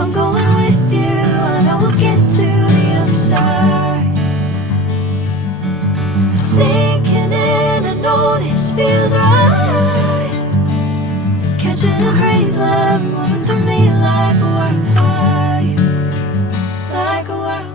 I'm going with you, I know we'll get to the other side. Sinking in, I know this feels right. Catching a crazy love, moving through me like a wildfire, like a wildfire.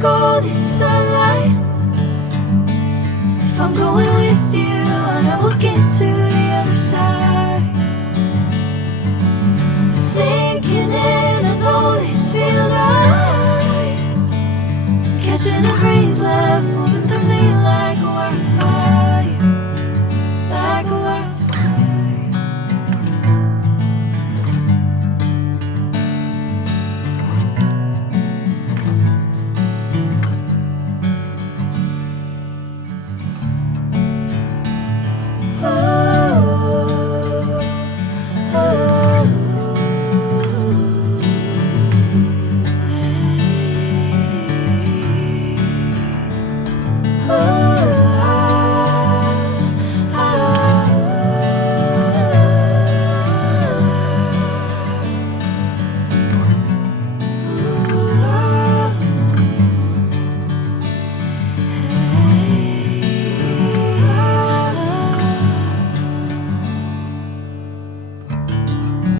Golden sunlight. If I'm going with you, I know we'll get to the other side. Sinking in, I know this feels right.